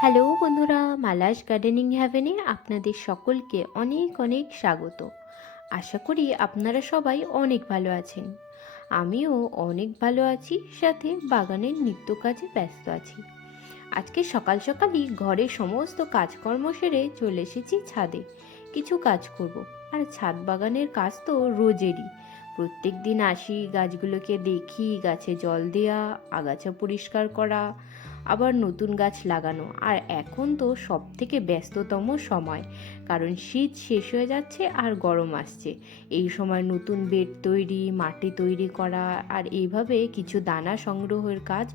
Hello বন্ধুরা Mala's gardening হ্যাভেনে আপনাদের সকলকে অনেক অনেক স্বাগত। আশা করি আপনারা সবাই অনেক ভালো আছেন। আমিও অনেক ভালো আছি, সাথে বাগানের নিত্য কাজে ব্যস্ত আছি। আজকে সকাল সকালই ঘরের সমস্ত কাজকর্ম সেরে চলে এসেছি ছাদে। কিছু কাজ করব। আর ছাদ বাগানের কাজ তো রোজেরই। প্রত্যেক দিন আসি, গাছগুলোকে দেখি, গাছে জল দেওয়া আগাছা পরিষ্কার করা আবার নতুন গাছ লাগানো। আর এখন তো সব থেকে ব্যস্ততম সময়, কারণ শীত শেষ হয়ে যাচ্ছে আর গরম আসছে। এই সময় নতুন বেড তৈরি, মাটি তৈরি করা আর এইভাবে কিছু দানা সংগ্রহের কাজ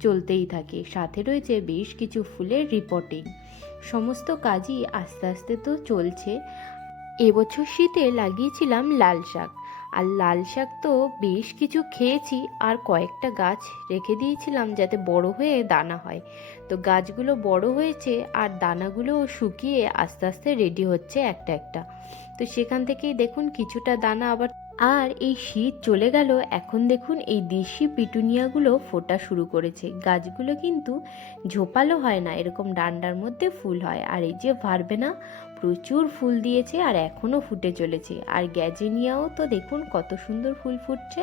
চলতেই থাকে। সাথে রয়েছে বেশ কিছু ফুলের রিপোর্টিং সমস্ত কাজই আস্তে আস্তে তো চলছে। এবছর শীতে লাগিয়েছিলাম লাল শাক। আর লাল শাক তো বেশ কিছু খেয়েছি আর কয়েকটা গাছ রেখে দিয়েছিলাম যাতে বড় হয়ে দানা হয়। তো গাছগুলো বড় হয়েছে আর দানাগুলো শুকিয়ে আস্তে আস্তে রেডি হচ্ছে একটা একটা। তো সেখান থেকেই দেখুন কিছুটা দানা আবার আর এই শীত চলে গেল, এখন দেখুন এই দেশি পিটুনিয়াগুলো ফোটা শুরু করেছে। গাছগুলো কিন্তু ঝোপালো হয় না, এরকম ডান্ডার মধ্যে ফুল হয়। আর এই যে ভারবেনা প্রচুর ফুল দিয়েছে আর এখনও ফুটে চলেছে। আর গ্যাজেনিয়াও তো দেখুন কত সুন্দর ফুল ফুটছে।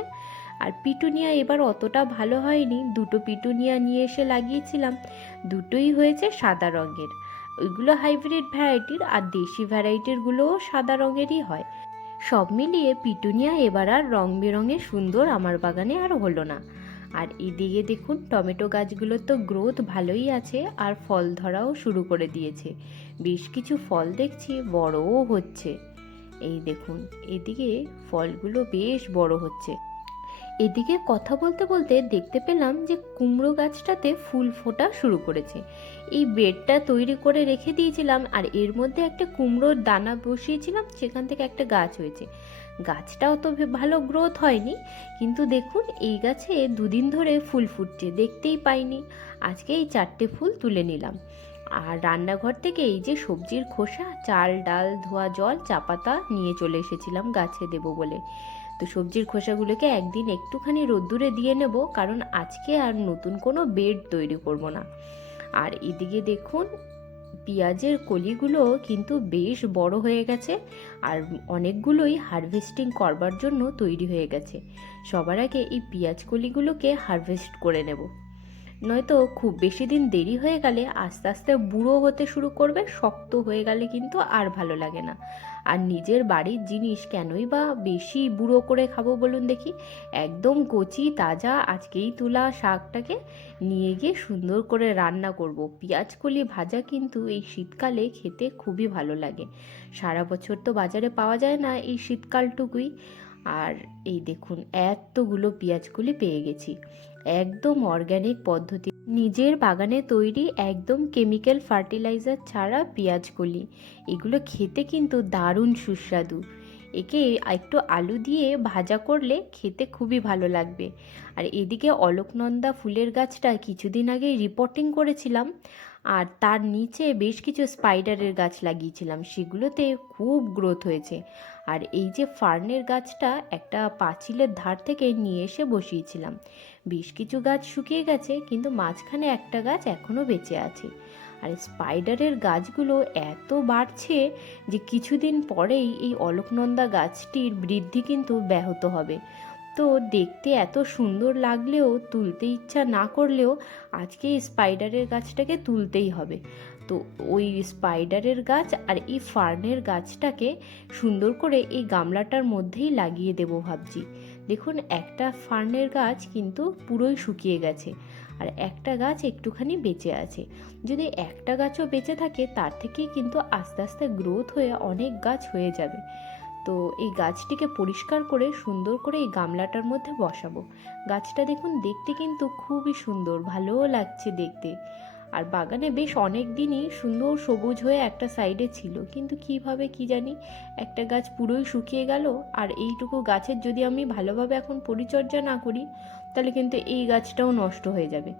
আর পিটুনিয়া এবার অতটা ভালো হয়নি। দুটো পিটুনিয়া নিয়ে এসে লাগিয়েছিলাম। দুটোই হয়েছে সাদা রঙের। ওইগুলো হাইব্রিড ভ্যারাইটির আর দেশি ভ্যারাইটিরগুলোও সাদা রঙেরই হয়। সব মিলিয়ে পিটুনিয়া এবার আর রং বেরঙের সুন্দর আমার বাগানে আর হলো না। আর এদিকে দেখুন, টমেটো গাছগুলোর তো গ্রোথ ভালোই আছে আর ফল ধরাও শুরু করে দিয়েছে। বেশ কিছু ফল দেখছি, বড়ও হচ্ছে। এই দেখুন, এদিকে ফলগুলো বেশ বড় হচ্ছে। এদিকে কথা বলতে বলতে দেখতে পেলাম যে কুমড়ো গাছটাতে ফুল ফোটা শুরু করেছে। এই বেডটা তৈরি করে রেখে দিয়েছিলাম আর এর মধ্যে একটা কুমড়োর দানা বসিয়েছিলাম, সেখান থেকে একটা গাছ হয়েছে। গাছটাও তো ভালো গ্রোথ হয়নি, কিন্তু দেখুন এই গাছে দুদিন ধরে ফুল ফুটছে, দেখতেই পাইনি। আজকে এই চারটে ফুল তুলে নিলাম। আর রান্নাঘর থেকে এই যে সবজির খোসা, চাল, ডাল, ধোয়া, জল, চা পাতা নিয়ে চলে এসেছিলাম গাছে দেবো বলে। তো সবজির খোসাগুলোকে একদিন একটুখানি রোদ্দুরে দিয়ে নেব, কারণ আজকে আর নতুন কোনো বেড তৈরি করব না। আর এদিকে দেখুন, পেঁয়াজের কলিগুলো কিন্তু বেশ বড় হয়ে গেছে, আর অনেকগুলোই হারভেস্টিং করবার জন্য তৈরি হয়ে গেছে। সবার আগে এই পেঁয়াজ কলিগুলোকে হারভেস্ট করে নেব। নয়তো খুব বেশি দিন দেরি হয়ে গেলে আস্তে আস্তে বুড়ো হতে শুরু করবে, শক্ত হয়ে গেলে কিন্তু আর ভালো লাগে না। আর নিজের বাড়ির জিনিস কেনই বা বেশি বুড়ো করে খাব বলুন দেখি? একদম কচি, তাজা, আজকেই তোলা শাকটাকে নিয়ে গিয়ে সুন্দর করে রান্না করব। কলি ভাজা কিন্তু এই শীতকালে খেতে খুবই ভালো লাগে। সারা বছর তো বাজারে পাওয়া যায় না এই শীতকালটুকুই। আর এই দেখুন, এতগুলো পেঁয়াজগুলি পেয়ে গেছি। একদম অর্গ্যানিক পদ্ধতি। নিজের বাগানে তৈরি একদম কেমিক্যাল ফার্টিলাইজার ছাড়া পেঁয়াজকলি এগুলো খেতে কিন্তু দারুণ সুস্বাদু। একে একটু আলু দিয়ে ভাজা করলে খেতে খুবই ভালো লাগবে। আর এদিকে অলোকনন্দা ফুলের গাছটা কিছুদিন আগে রিপোর্টিং করেছিলাম। আর তার নিচে বেশ কিছু স্পাইডারের গাছ লাগিয়েছিলাম। সেগুলোতে খুব গ্রোথ হয়েছে। আর এই যে ফার্নের গাছটা একটা পাঁচিলের ধার থেকে নিয়ে এসে বসিয়েছিলাম। বেশ কিছু গাছ শুকিয়ে গেছে, কিন্তু মাঝখানে একটা গাছ এখনও বেঁচে আছে। আর স্পাইডারের গাছগুলো এত বাড়ছে যে কিছুদিন পরেই এই অলোকনন্দা গাছটির বৃদ্ধি কিন্তু ব্যাহত হবে। তো দেখতে এত সুন্দর লাগলেও, তুলতে ইচ্ছা না করলেও আজকে স্পাইডারের গাছটাকে তুলতেই হবে। তো ওই স্পাইডারের গাছ আর এই ফার্নের গাছটাকে সুন্দর করে এই গামলাটার মধ্যেই লাগিয়ে দেবো ভাবছি। দেখুন, একটা ফার্নের গাছ কিন্তু পুরোই শুকিয়ে গেছে। আর একটা গাছ একটুখানি বেঁচে আছে। যদি একটা গাছও বেঁচে থাকে, তার থেকেই কিন্তু আস্তে আস্তে গ্রোথ হয়ে অনেক গাছ হয়ে যাবে। তো এই গাছটিকে পরিষ্কার করে, সুন্দর করে এই গামলাটার মধ্যে বসাবো। গাছটা দেখুন, দেখতে কিন্তু খুবই সুন্দর, ভালোও লাগছে দেখতে। আর বাগানে বেশ অনেক দিনই সুন্দর সবুজ হয়ে একটা সাইডে ছিল। কিন্তু কীভাবে কি জানি একটা গাছ পুরোই শুকিয়ে গেল আর এইটুকু গাছের যদি আমি ভালোভাবে এখন পরিচর্যা না করি, তাহলে কিন্তু এই গাছটাও নষ্ট হয়ে যাবে।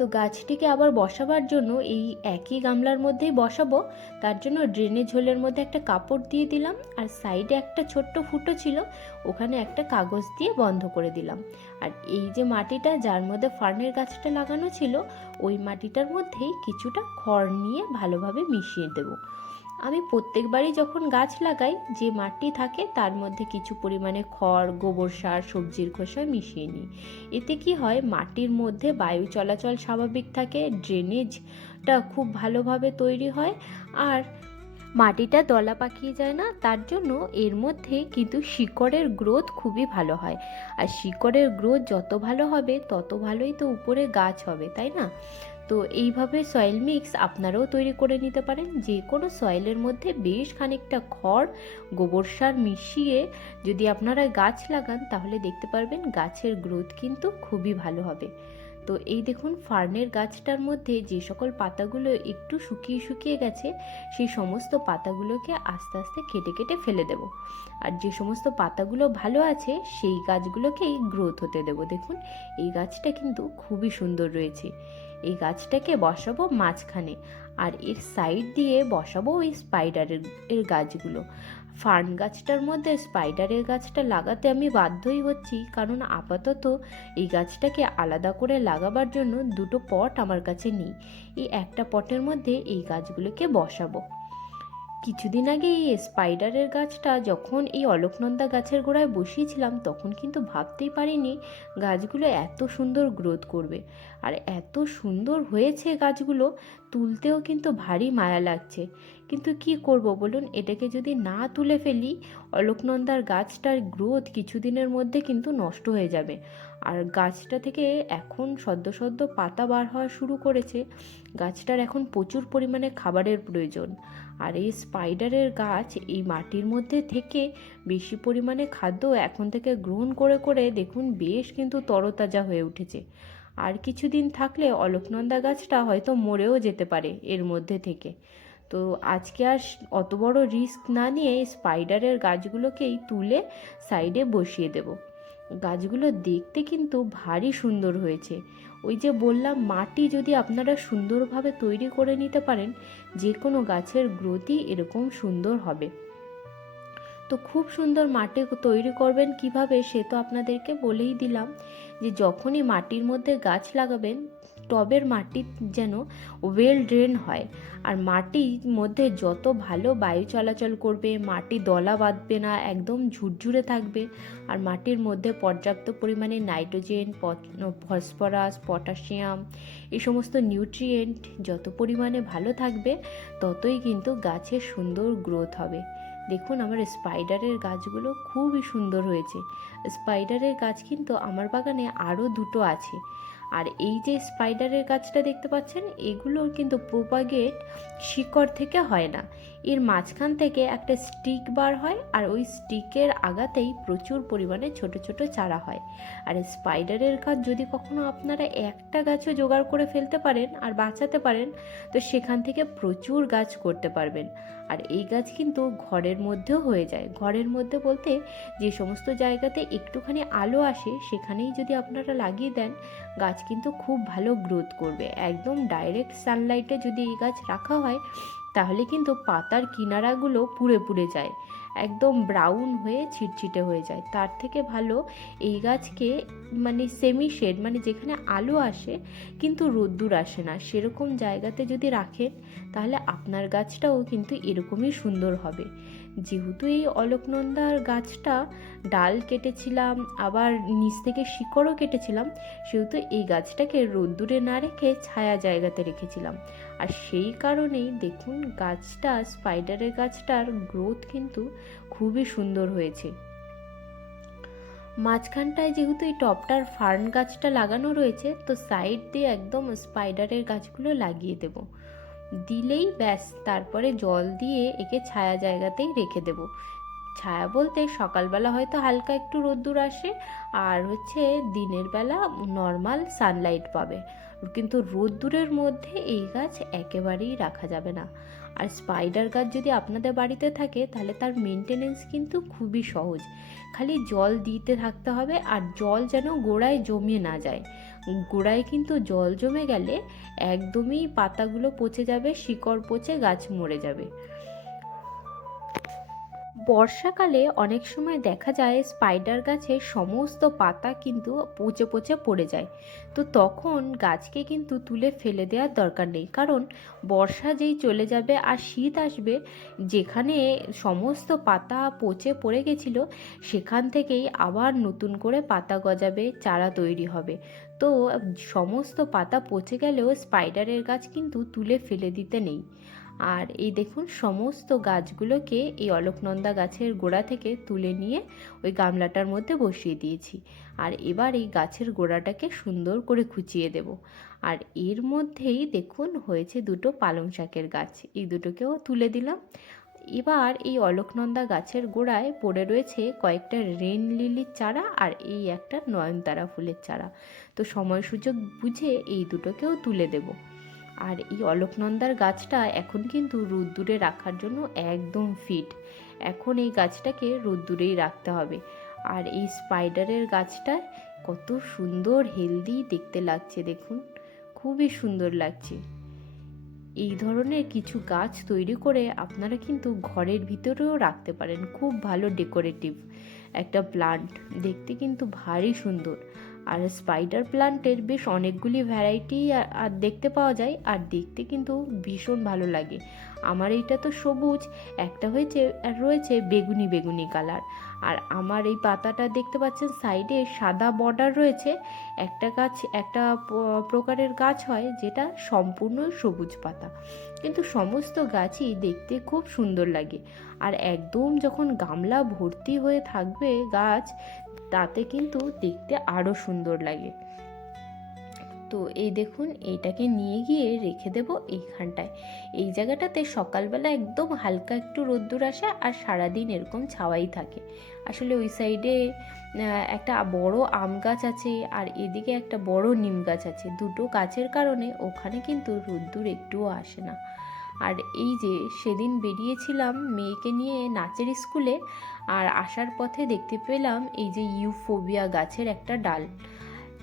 তো গাছটিকে আবার বসাবার জন্য এই একই গামলার মধ্যেই বসাবো। তার জন্য ড্রেনে ঝোলের মধ্যে একটা কাপড় দিয়ে দিলাম আর সাইডে একটা ছোট্ট ফুটো ছিল, ওখানে একটা কাগজ দিয়ে বন্ধ করে দিলাম। আর এই যে মাটিটা, যার মধ্যে ফার্নের গাছটা লাগানো ছিল, ওই মাটিটার মধ্যেই কিছুটা খড় নিয়ে ভালোভাবে মিশিয়ে দেবো। আমি প্রত্যেকবারই যখন গাছ লাগাই, যে মাটি থাকে তার মধ্যে কিছু পরিমাণে খড়, গোবর সার, সবজির খোসা মিশিয়ে নিই। এতে কি হয়, মাটির মধ্যে বায়ু চলাচল স্বাভাবিক থাকে ড্রেনেজটা খুব ভালোভাবে তৈরি হয়, আর মাটিটা দলা পাকিয়ে যায় না, তার জন্য এর মধ্যে কিন্তু শিকড়ের গ্রোথ খুবই ভালো হয়। আর শিকড়ের গ্রোথ যত ভালো হবে, তত ভালোই তো উপরে গাছ হবে, তাই না? তো এইভাবে সয়েল মিক্স আপনারাও তৈরি করে নিতে পারেন। যে কোনো সয়েলের মধ্যে বেশ খানিকটা খড়, গোবর সার মিশিয়ে যদি আপনারা গাছ লাগান, তাহলে দেখতে পারবেন গাছের গ্রোথ কিন্তু খুবই ভালো হবে। তো এই দেখুন, ফার্নের গাছটার মধ্যে যে সকল পাতাগুলো একটু শুকিয়ে শুকিয়ে গেছে, সেই সমস্ত পাতাগুলোকে আস্তে আস্তে কেটে কেটে ফেলে দেব। আর যে সমস্ত পাতাগুলো ভালো আছে, সেই গাছগুলোকেই গ্রোথ হতে দেব। দেখুন, এই গাছটা কিন্তু খুবই সুন্দর রয়েছে। এই গাছটাকে বসাবো মাঝখানে, আর এর সাইড দিয়ে বসাবো ওই স্পাইডারের এর গাছগুলো। ফার্ন গাছটার মধ্যে স্পাইডারের গাছটা লাগাতে আমি বাধ্যই হচ্ছি, কারণ আপাতত এই গাছটাকে আলাদা করে লাগাবার জন্য দুটো পট আমার কাছে নেই। এই একটা পটের মধ্যে এই গাছগুলোকে বসাবো। কিছুদিন আগে এই স্পাইডারের গাছটা যখন এই অলোকনন্দা গাছের গোড়ায় বসিয়েছিলাম, তখন কিন্তু ভাবতেই পারিনি গাছগুলো এত সুন্দর গ্রোথ করবে। আর এত সুন্দর হয়েছে গাছগুলো, তুলতেও কিন্তু ভারী মায়া লাগছে। কিন্তু কি করব বলুন? এটাকে যদি না তুলে ফেলি, অলোকনন্দার গাছটার গ্রোথ কিছুদিনের মধ্যে কিন্তু নষ্ট হয়ে যাবে। আর গাছটা থেকে এখন সদ্য সদ্য পাতা বার হওয়া শুরু করেছে। গাছটার এখন প্রচুর পরিমাণে খাবারের প্রয়োজন। আর এই স্পাইডারের গাছ এই মাটির মধ্যে থেকে বেশি পরিমাণে খাদ্য এখন থেকে গ্রহণ করে করে দেখুন বেশ কিন্তু তরতাজা হয়ে উঠেছে। আর কিছুদিন থাকলে অলোকনন্দা গাছটা হয়তো মরেও যেতে পারে এর মধ্যে থেকে। তো আজকে আর অত বড় রিস্ক না নিয়ে স্পাইডারের গাছগুলোকেই তুলে সাইডে বসিয়ে দেব। গাছগুলো দেখতে কিন্তু ভারী সুন্দর হয়েছে। ওই যে বললাম, মাটি যদি আপনারা সুন্দরভাবে তৈরি করে নিতে পারেন যে কোনো গাছের গ্রোথই এরকম সুন্দর হবে। তো খুব সুন্দর মাটি তৈরি করবেন কীভাবে, সে তো আপনাদেরকে বলেই দিলাম যে যখনই মাটির মধ্যে গাছ লাগাবেন টবের মাটি যেন ওয়েল ড্রেন হয়। আর মাটির মধ্যে যত ভালো বায়ু চলাচল করবে, মাটি দলা বাঁধবে না, একদম ঝুরঝুরে থাকবে। আর মাটির মধ্যে পর্যাপ্ত পরিমাণে নাইট্রোজেন ফসফরাস পটাশিয়াম এই সমস্ত নিউট্রিয়েন্ট যত পরিমাণে ভালো থাকবে, ততই কিন্তু গাছের সুন্দর গ্রোথ হবে। দেখুন আমার স্পাইডারের গাছগুলো খুবই সুন্দর হয়েছে। স্পাইডারের গাছ কিন্তু আমার বাগানে আরও দুটো আছে। আর এই যে স্পাইডারের গাছটা দেখতে পাচ্ছেন, এগুলোর কিন্তু প্রোপাগেট শিকড় থেকে হয় না। এর মাঝখান থেকে একটা স্টিক বার হয় আর ওই স্টিকের আগাতেই প্রচুর পরিমাণে ছোট ছোট চারা হয়। আর স্পাইডারের গাছ যদি কখনো আপনারা একটা গাছও জোগাড় করে ফেলতে পারেন আর বাঁচাতে পারেন, তো সেখান থেকে প্রচুর গাছ করতে পারবেন। আর এই গাছ কিন্তু ঘরের মধ্যেও হয়ে যায়। ঘরের মধ্যে বলতে যে সমস্ত জায়গাতে একটুখানি আলো আসে, সেখানেই যদি আপনারা লাগিয়ে দেন গাছ কিন্তু খুব ভালো গ্রোথ করবে। একদম ডাইরেক্ট সানলাইটে যদি এই গাছ রাখা হয়, তাহলে কিন্তু পাতার কিনারাগুলো পুড়ে পুড়ে যায়। একদম ব্রাউন হয়ে ছিটছিটে হয়ে যায়। তার থেকে ভালো এই গাছকে মানে সেমি শেড মানে যেখানে আলো আসে, কিন্তু রোদ্দুর আসে না। সেরকম জায়গাতে যদি রাখেন, তাহলে আপনার গাছটাও কিন্তু এরকমই সুন্দর হবে। যেহেতু এই অলোকনন্দার গাছটা ডাল কেটেছিলাম, আবার নিচ থেকে শিকড়ও কেটেছিলাম, সেহেতু এই গাছটাকে রোদ্দুরে না রেখে ছায়া জায়গাতে রেখেছিলাম। আর সেই কারণেই দেখুন গাছটা স্পাইডারের গাছটার গ্রোথ কিন্তু খুবই সুন্দর হয়েছে। মাঝখানটায় যেহেতু এই টপটার ফার্ন গাছটা লাগানো রয়েছে, তো সাইড দিয়ে একদম স্পাইডারের গাছগুলো লাগিয়ে দেব। দিলেই ব্যাস, তারপরে জল দিয়ে একে ছায়া জায়গাতেই রেখে দেব। ছায়া বলতে সকালবেলা হয়তো হালকা একটু রোদ্দুর আসে, আর হচ্ছে দিনের বেলা নর্মাল সানলাইট পাবে। কিন্তু রোদ্দুরের মধ্যে এই গাছ একেবারেই রাখা যাবে না। আর স্পাইডার গাছ যদি আপনাদের বাড়িতে থাকে, তাহলে তার মেনটেনেন্স কিন্তু খুবই সহজ। খালি জল দিতে থাকতে হবে আর জল যেন গোড়ায় জমিয়ে না যায়। গোড়ায় কিন্তু জল জমে গেলে একদমই পাতাগুলো পচে যাবে, শিকড় পচে গাছ মরে যাবে। বর্ষাকালে অনেক সময় দেখা যায় স্পাইডার গাছের সমস্ত পাতা কিন্তু পচে পচে পড়ে যায়। তো তখন গাছকে কিন্তু তুলে ফেলে দেওয়ার দরকার নেই। কারণ বর্ষা যেই চলে যাবে আর শীত আসবে, যেখানে সমস্ত পাতা পচে পড়ে গেছিল, সেখান থেকেই আবার নতুন করে পাতা গজাবে, চারা তৈরি হবে। তো সমস্ত পাতা পচে গেলেও স্পাইডারের গাছ কিন্তু তুলে ফেলে দিতে নেই। আর এই দেখুন, সমস্ত গাছগুলোকে এই অলোকনন্দা গাছের গোড়া থেকে তুলে নিয়ে ওই গামলাটার মধ্যে বসিয়ে দিয়েছি। আর এবার এই গাছের গোড়াটাকে সুন্দর করে খুঁচিয়ে দেব। আর এর মধ্যেই দেখুন, হয়েছে দুটো পালং শাকের গাছ। এই দুটোকেও তুলে দিলাম। এবার এই অলোকনন্দা গাছের গোড়ায় পড়ে রয়েছে কয়েকটা রেন লিলির চারা আর এই একটা নয়নতারা ফুলের চারা। তো সময় সুযোগ বুঝে এই দুটোকেও তুলে দেবো। আর এই অলোকনন্দার গাছটা এখন কিন্তু রোদ্দুরে রাখার জন্য একদম ফিট এখন এই গাছটাকে রোদ্দুরেই রাখতে হবে। আর এই স্পাইডারের গাছটা কত সুন্দর হেলদি দেখতে লাগছে দেখুন, খুবই সুন্দর লাগছে। এই ধরনের কিছু গাছ তৈরি করে আপনারা কিন্তু ঘরের ভিতরেও রাখতে পারেন, খুব ভালো ডেকোরেটিভ একটা প্লান্ট দেখতে কিন্তু ভারী সুন্দর। আর স্পাইডার প্লান্টের বেশ অনেকগুলি ভ্যারাইটি আর দেখতে পাওয়া যায়, আর দেখতে কিন্তু ভীষণ ভালো লাগে। আমার এইটা তো সবুজ, একটা হয়েছে, আর রয়েছে বেগুনি বেগুনি কালার আর আমার এই পাতাটা দেখতে পাচ্ছেন সাইডে সাদা বর্ডার রয়েছে, একটা গাছ, একটা প্রকারের গাছ হয় যেটা সম্পূর্ণ সবুজ পাতা। কিন্তু সমস্ত গাছই দেখতে খুব সুন্দর লাগে। আর একদম যখন গামলা ভর্তি হয়ে থাকবে গাছ তাতে কিন্তু দেখতে আরও সুন্দর লাগে। তো এই দেখুন, এইটাকে নিয়ে গিয়ে রেখে দেব এইখানটায়। এই জায়গাটাতে সকালবেলা একদম হালকা একটু রোদ্দুর আসে আর সারাদিন এরকম ছাওয়াই থাকে। আসলে ওই সাইডে একটা বড় আম গাছ আছে আর এদিকে একটা বড় নিম গাছ আছে। দুটো গাছের কারণে ওখানে কিন্তু রোদ্দুর একটুও আসে না। আর এই যে সেদিন বেরিয়েছিলাম মেয়েকে নিয়ে নাচের স্কুলে আর আসার পথে দেখতে পেলাম এই যে ইউফোবিয়া গাছের একটা ডাল।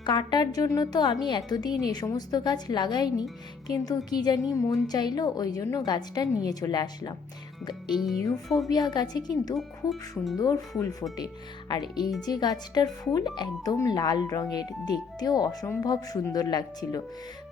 কাটার জন্য তো আমি এতদিন এ সমস্ত গাছ লাগাইনি, কিন্তু কি জানি মন চাইলো ওই জন্য গাছটা নিয়ে চলে আসলাম। এই ইউফোবিয়া গাছে কিন্তু খুব সুন্দর ফুল ফোটে আর এই যে গাছটার ফুল একদম লাল রঙের, দেখতেও অসম্ভব সুন্দর লাগছিল।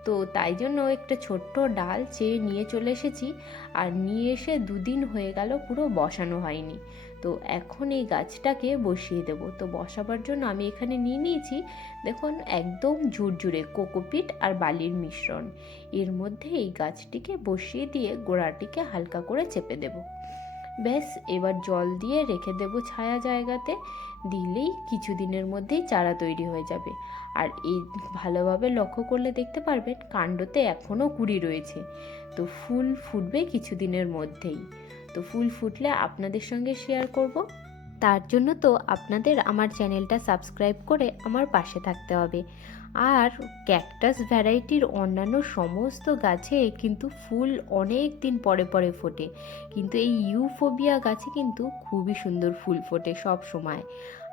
তো তাই জন্য একটা ছোট্ট ডাল চেয়ে নিয়ে চলে এসেছি। আর নিয়ে এসে দুদিন হয়ে গেল পুরো বসানো হয়নি। তো এখন এই গাছটাকে বসিয়ে দেব। তো বসাবার জন্য আমি এখানে নিয়ে নিয়েছি, দেখুন, একদম ঝুরঝুরে কোকোপিট আর বালির মিশ্রণ। এর মধ্যে এই গাছটিকে বসিয়ে দিয়ে গোড়াটিকে হালকা করে চেপে দেব। ব্যাস, এবার জল দিয়ে রেখে দেব ছায়া জায়গাতে। দিলেই কিছুদিনের মধ্যেই চারা তৈরি হয়ে যাবে। আর এই ভালোভাবে লক্ষ্য করলে দেখতে পারবেন কাণ্ডতে এখনও কুড়ি রয়েছে। তো ফুল ফুটবে কিছুদিনের মধ্যেই। তো ফুল ফুটলে আপনাদের সঙ্গে শেয়ার করব। তার জন্য তো আপনাদের আমার চ্যানেলটা সাবস্ক্রাইব করে আমার পাশে থাকতে হবে। আর ক্যাকটাস ভ্যারাইটির অন্যান্য সমস্ত গাছে কিন্তু ফুল অনেক দিন পরে পরে ফোটে। কিন্তু এই ইউফোবিয়া গাছে কিন্তু খুবই সুন্দর ফুল ফোটে সব সময়।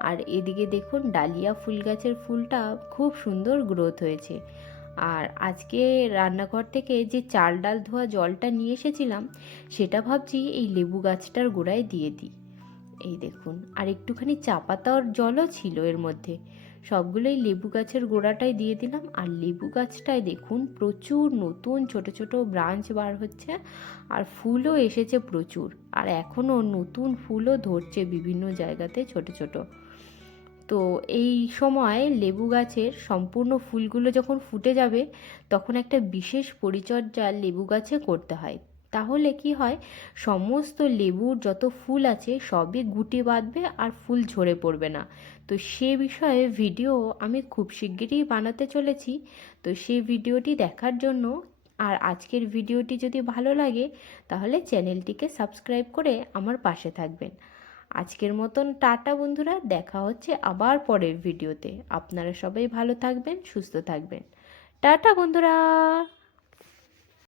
আর এদিকে দেখুন, ডালিয়া ফুল গাছের ফুলটা খুব সুন্দর গ্রোথ হয়েছে। আর আজকে রান্নাঘর থেকে যে চাল ডাল ধোয়া জলটা নিয়ে এসেছিলাম, সেটা ভাবছি এই লেবু গাছটার গোড়ায় দিয়ে দিই। এই দেখুন, আর একটুখানি চা পাতার জলও ছিল এর মধ্যে। সবগুলোই লেবু গাছের গোড়াটায় দিয়ে দিলাম। আর লেবু গাছটায় দেখুন, প্রচুর নতুন ছোট ছোট ব্রাঞ্চ বার হচ্ছে আর ফুলও এসেছে প্রচুর। আর এখনও নতুন ফুলও ধরছে বিভিন্ন জায়গাতে ছোট ছোট। তো এই সময় লেবু গাছের সম্পূর্ণ ফুলগুলো যখন ফুটে যাবে, তখন একটা বিশেষ পরিচর্যা লেবু গাছে করতে হয়। তাহলে কি হয়? সমস্ত লেবুর যত ফুল আছে সবই গুটি বাঁধবে আর ফুল ঝরে পড়বে না। তো সে বিষয়ে ভিডিও আমি খুব শিগগিরই বানাতে চলেছি। তো সেই ভিডিওটি দেখার জন্য আর আজকের ভিডিওটি যদি ভালো লাগে, তাহলে চ্যানেলটিকে সাবস্ক্রাইব করে আমার পাশে থাকবেন। আজকের মতন টাটা বন্ধুরা, দেখা হচ্ছে আবার পরের ভিডিওতে আপনারা সবাই ভালো থাকবেন, সুস্থ থাকবেন। টাটা বন্ধুরা!